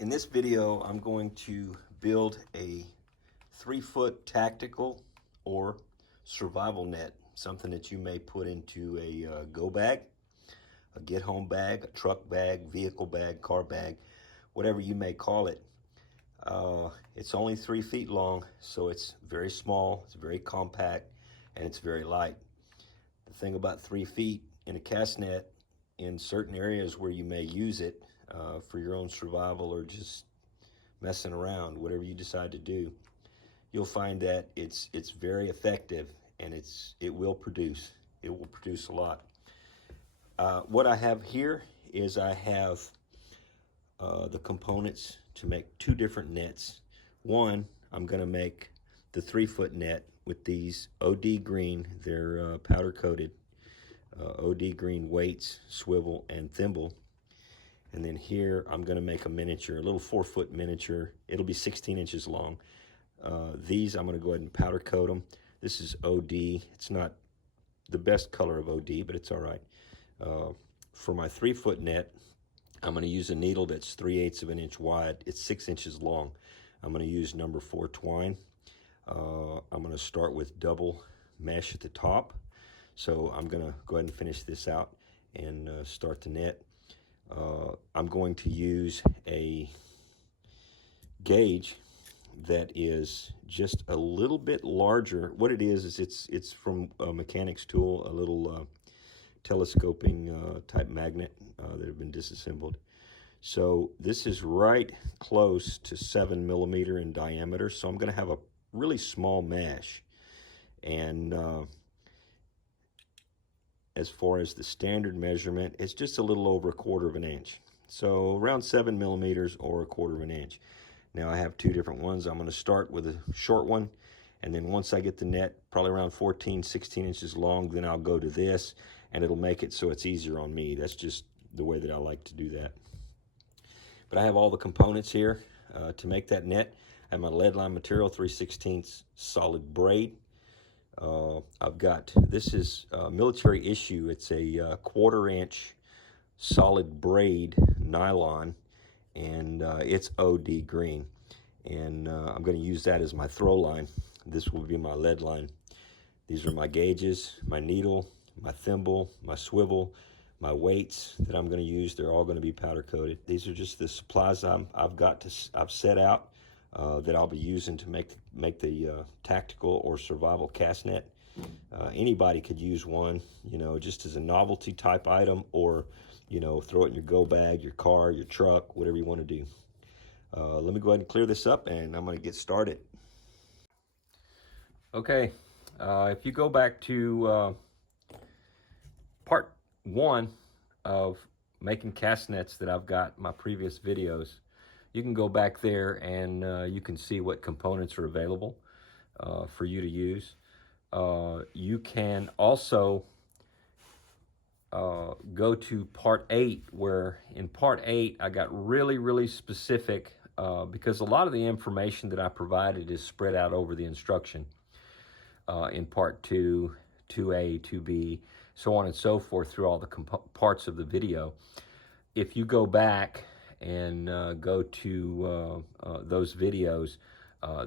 In this video, I'm going to build a 3-foot tactical or survival net, something that you may put into a go bag, a get home bag, a truck bag, vehicle bag, car bag, whatever you may call it. It's only 3 feet long, so it's very small, it's very compact, and it's very light. The thing about 3 feet in a cast net, in certain areas where you may use it for your own survival or just messing around, whatever you decide to do, you'll find that it's very effective, and it will produce a lot. What I have here is I have the components to make 2 different nets. One, I'm going to make the 3-foot net with these OD green, they're powder coated OD green weights, swivel, and thimble. And then here I'm going to make a miniature, a little 4-foot miniature. It'll be 16 inches long. These I'm going to go ahead and powder coat them. This is OD. It's not the best color of OD, but it's all right. For my 3-foot net, I'm going to use a needle that's 3/8 of an inch wide. It's 6 inches long. I'm going to use number 4 twine. I'm going to start with double mesh at the top. So I'm going to go ahead and finish this out and start the net. I'm going to use a gauge that is just a little bit larger. What it is it's from a mechanics tool, a little telescoping type magnet that have been disassembled. So this is right close to 7 millimeter in diameter. So I'm going to have a really small mesh. And as far as the standard measurement, it's just a little over 1/4 of an inch. So around 7 millimeters or 1/4 of an inch. Now I have 2 different ones. I'm going to start with a short one, and then once I get the net probably around 14, 16 inches long, then I'll go to this, and it'll make it so it's easier on me. That's just the way that I like to do that. But I have all the components here to make that net. I have my lead line material, 3/16 solid braid. I've got, this is military issue. It's a 1/4 inch solid braid nylon, and it's OD green. And I'm going to use that as my throw line. This will be my lead line. These are my gauges, my needle, my thimble, my swivel, my weights that I'm going to use. They're all going to be powder coated. These are just the supplies I've set out that I'll be using to make the tactical or survival cast net. Anybody could use one, you know, just as a novelty type item, or, you know, throw it in your go bag, your car, your truck, whatever you want to do. Let me go ahead and clear this up, and I'm going to get started. Okay, if you go back to part 1 of making cast nets that I've got my previous videos, you can go back there and you can see what components are available for you to use. You can also go to part 8, where in part 8 I got really specific because a lot of the information that I provided is spread out over the instruction in part 2, 2A, 2B, so on and so forth through all the parts of the video. If you go back and go to those videos,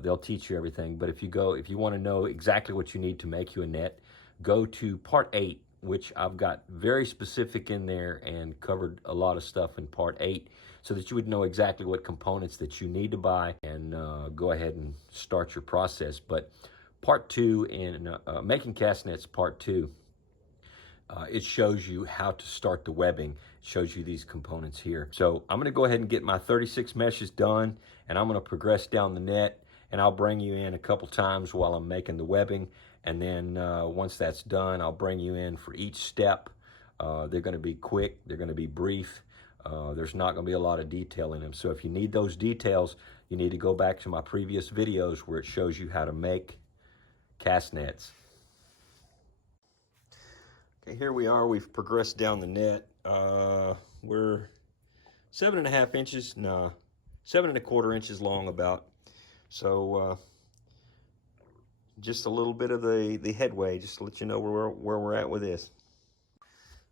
they'll teach you everything. But if you want to know exactly what you need to make you a net, go to part 8, which I've got very specific in there and covered a lot of stuff in part 8, so that you would know exactly what components that you need to buy and go ahead and start your process. But part 2 in making cast nets, part 2, it shows you how to start the webbing. It shows you these components here. So I'm going to go ahead and get my 36 meshes done, and I'm going to progress down the net, and I'll bring you in a couple times while I'm making the webbing. And then once that's done, I'll bring you in for each step. They're going to be quick. They're going to be brief. There's not going to be a lot of detail in them. So if you need those details, you need to go back to my previous videos where it shows you how to make cast nets. Okay, here we are. We've progressed down the net. We're 7.5 inches, 7.25 inches long about. So just a little bit of the headway, just to let you know where we're at with this.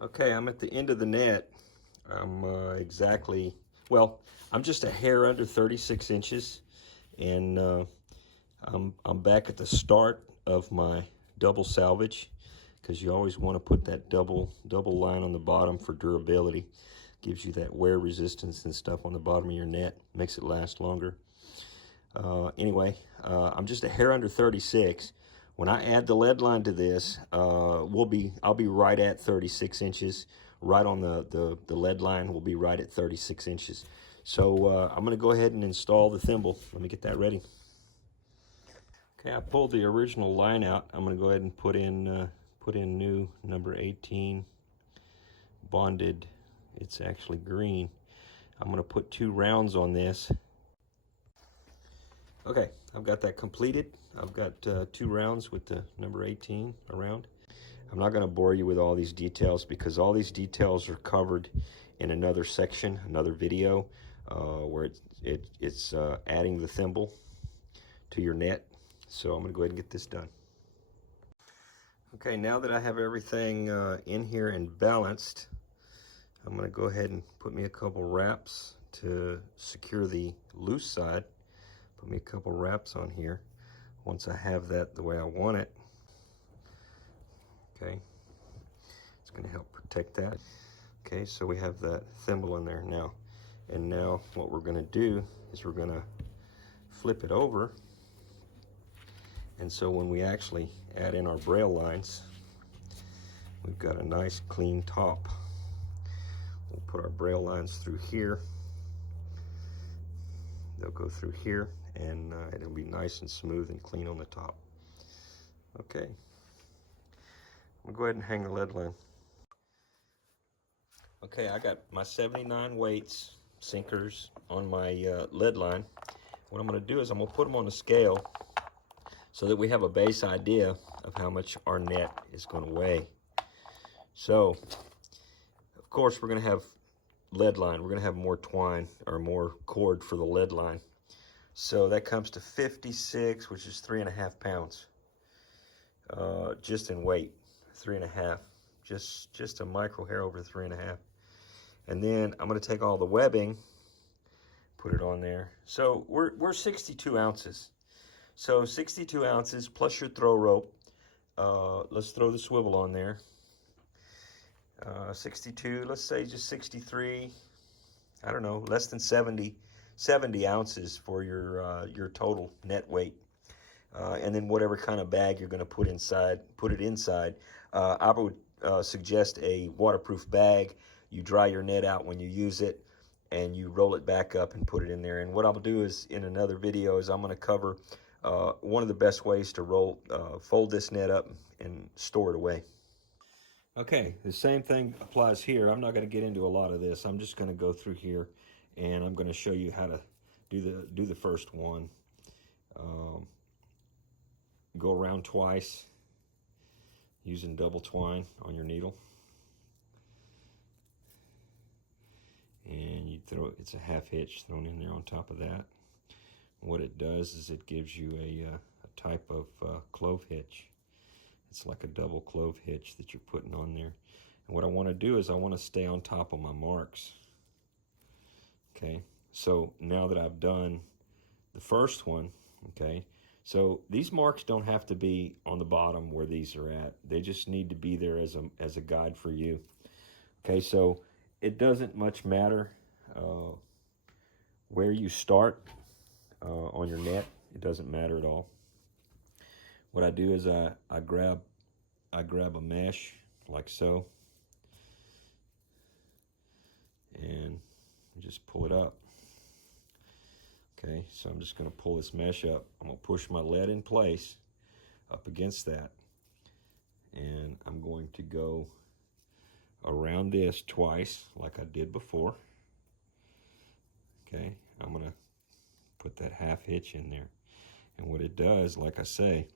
Okay, I'm at the end of the net. I'm exactly Well, I'm just a hair under 36 inches, and I'm back at the start of my double salvage, because you always want to put that double line on the bottom for durability. Gives you that wear resistance and stuff on the bottom of your net, makes it last longer. Anyway, I'm just a hair under 36. When I add the lead line to this, I'll be right at 36 inches. Right on the lead line will be right at 36 inches. So I'm going to go ahead and install the thimble. Let me get that ready. Okay, I pulled the original line out. I'm going to go ahead and put in new number 18 bonded. It's actually green. I'm going to put 2 rounds on this. Okay, I've got that completed. I've got 2 rounds with the number 18 around. I'm not going to bore you with all these details, because all these details are covered in another section, another video, where it's adding the thimble to your net. So I'm going to go ahead and get this done. Okay, now that I have everything in here and balanced, I'm going to go ahead and put me a couple wraps to secure the loose side. Put me a couple wraps on here once I have that the way I want it. Okay, it's going to help protect that. Okay, so we have that thimble in there now. And now what we're going to do is we're going to flip it over. And so when we actually add in our braille lines, we've got a nice clean top. We'll put our braille lines through here. They'll go through here, and it'll be nice and smooth and clean on the top. Okay, we'll go ahead and hang the lead line. Okay, I got my 79 weights sinkers on my lead line. What I'm going to do is I'm going to put them on a scale so that we have a base idea of how much our net is going to weigh. So, of course, we're going to have lead line. We're going to have more twine or more cord for the lead line. So that comes to 56, which is 3.5 pounds, just in weight. 3.5, just a micro hair over 3.5. And then I'm going to take all the webbing, put it on there. So we're 62 ounces. So 62 ounces plus your throw rope. Let's throw the swivel on there. 62, let's say just 63. I don't know, less than 70 ounces for your total net weight. And then whatever kind of bag you're going to put it inside. I would suggest a waterproof bag. You dry your net out when you use it, and you roll it back up and put it in there. And what I'll do is, in another video, is I'm going to cover one of the best ways to fold this net up and store it away. Okay, the same thing applies here. I'm not going to get into a lot of this. I'm just going to go through here, and I'm going to show you how to do the first one. Go around twice using double twine on your needle. And you throw it's a half hitch thrown in there on top of that. What it does is it gives you a type of clove hitch. It's like a double clove hitch that you're putting on there. And what I want to do is I want to stay on top of my marks. Okay, so now that I've done the first one, okay, so these marks don't have to be on the bottom where these are at. They just need to be there as a guide for you. Okay, so it doesn't much matter where you start on your net. It doesn't matter at all. What I do is I grab a mesh like so, and just pull it up. Okay, so I'm just going to pull this mesh up. I'm going to push my lead in place up against that, and I'm going to go around this twice like I did before. Okay, I'm going to put that half hitch in there, and what it does, like I say,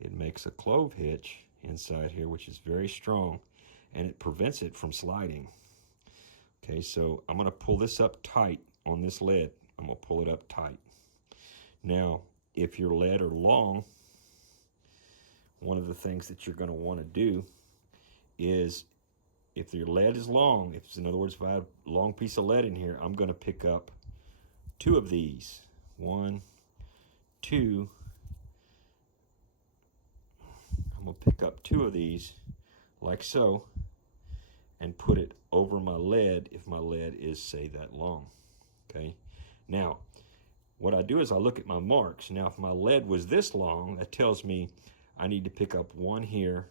it makes a clove hitch inside here, which is very strong, and it prevents it from sliding. Okay, so I'm going to pull this up tight on this lead. I'm going to pull it up tight. Now, if your lead are long, one of the things that you're going to want to do is if your lead is long, if in other words, if I have a long piece of lead in here, I'm going to pick up 2 of these. 1, 2. I'm going to pick up 2 of these like so and put it over my lead if my lead is, say, that long. Okay. Now, what I do is I look at my marks. Now, if my lead was this long, that tells me I need to pick up 1 here.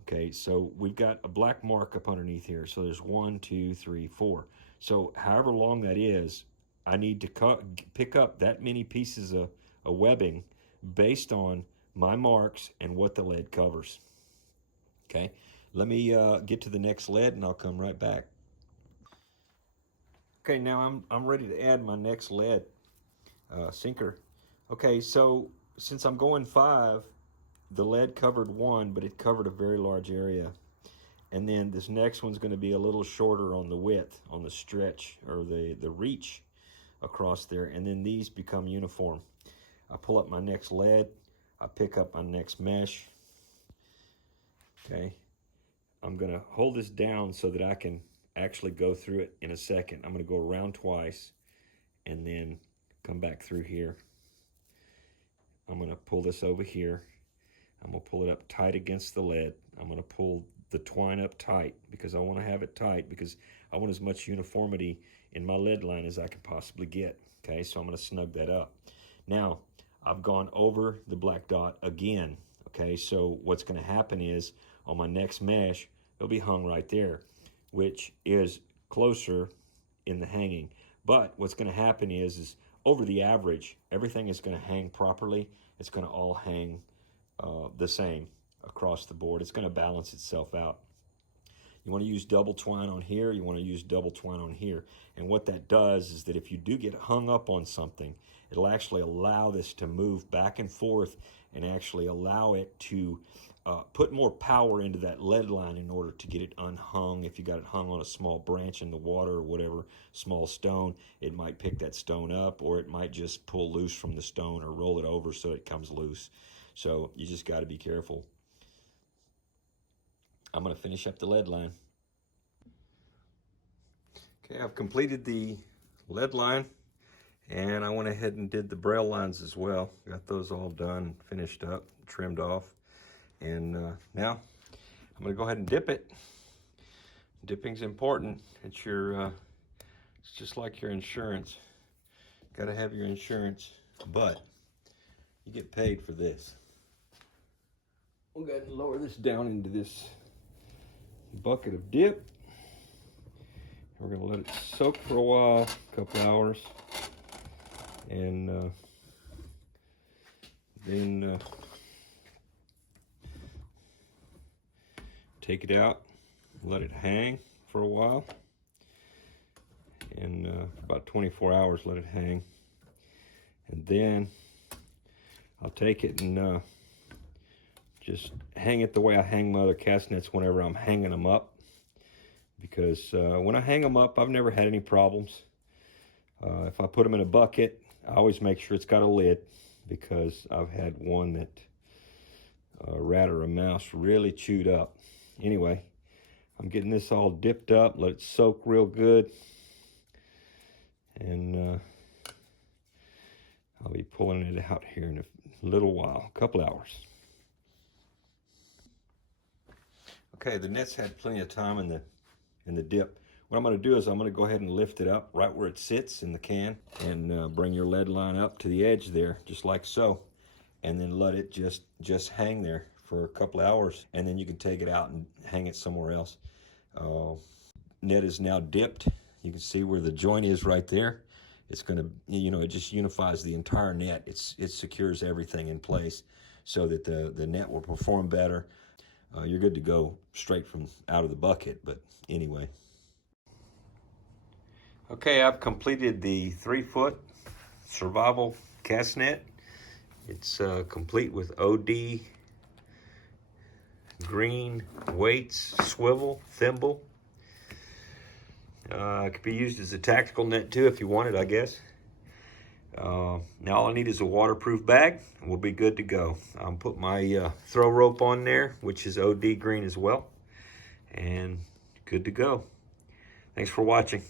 Okay, so we've got a black mark up underneath here. So there's 1, 2, 3, 4. So however long that is, I need to pick up that many pieces of webbing based on my marks and what the lead covers. Okay, let me get to the next lead and I'll come right back. Okay, now I'm ready to add my next lead sinker. Okay, so since I'm going 5, the lead covered 1, but it covered a very large area. And then this next one's going to be a little shorter on the width, on the stretch, or the reach across there. And then these become uniform. I pull up my next lead. I pick up my next mesh. Okay. I'm going to hold this down so that I can actually go through it in a second. I'm going to go around twice and then come back through here. I'm going to pull this over here. I'm going to pull it up tight against the lead. I'm going to pull the twine up tight because I want to have it tight because I want as much uniformity in my lead line as I can possibly get. Okay, so I'm going to snug that up. Now, I've gone over the black dot again. Okay, so what's going to happen is on my next mesh, it'll be hung right there, which is closer in the hanging. But what's going to happen is over the average, everything is going to hang properly. It's going to all hang the same across the board. It's going to balance itself out. You want to use double twine on here. You want to use double twine on here. And what that does is that if you do get hung up on something, it'll actually allow this to move back and forth and actually allow it to put more power into that lead line in order to get it unhung. If you got it hung on a small branch in the water or whatever, small stone, it might pick that stone up, or it might just pull loose from the stone or roll it over so it comes loose. So you just got to be careful. I'm going to finish up the lead line. Okay, I've completed the lead line, and I went ahead and did the braille lines as well. Got those all done, finished up, trimmed off. And now I'm going to go ahead and dip it. Dipping's important. It's just like your insurance. Got to have your insurance, but you get paid for this. We'll go ahead and lower this down into this bucket of dip. We're going to let it soak for a while, a couple hours, and then take it out, let it hang for a while, and about 24 hours let it hang. And then I'll take it and just hang it the way I hang my other cast nets whenever I'm hanging them up. Because when I hang them up, I've never had any problems. If I put them in a bucket, I always make sure it's got a lid, because I've had one that a rat or a mouse really chewed up. Anyway, I'm getting this all dipped up, let it soak real good. And I'll be pulling it out here in a little while, a couple hours. Okay, the net's had plenty of time in the dip. What I'm going to do is I'm going to go ahead and lift it up right where it sits in the can, and bring your lead line up to the edge there, just like so, and then let it just hang there for a couple hours, and then you can take it out and hang it somewhere else. Net is now dipped. You can see where the joint is right there. It's going to, it just unifies the entire net. It secures everything in place so that the net will perform better. You're good to go straight from out of the bucket, but anyway. Okay, I've completed the 3-foot survival cast net. It's complete with OD, green, weights, swivel, thimble. It could be used as a tactical net too if you want it, I guess. Now all I need is a waterproof bag, and we'll be good to go. I'll put my throw rope on there, which is OD green as well. and good to go. Thanks for watching.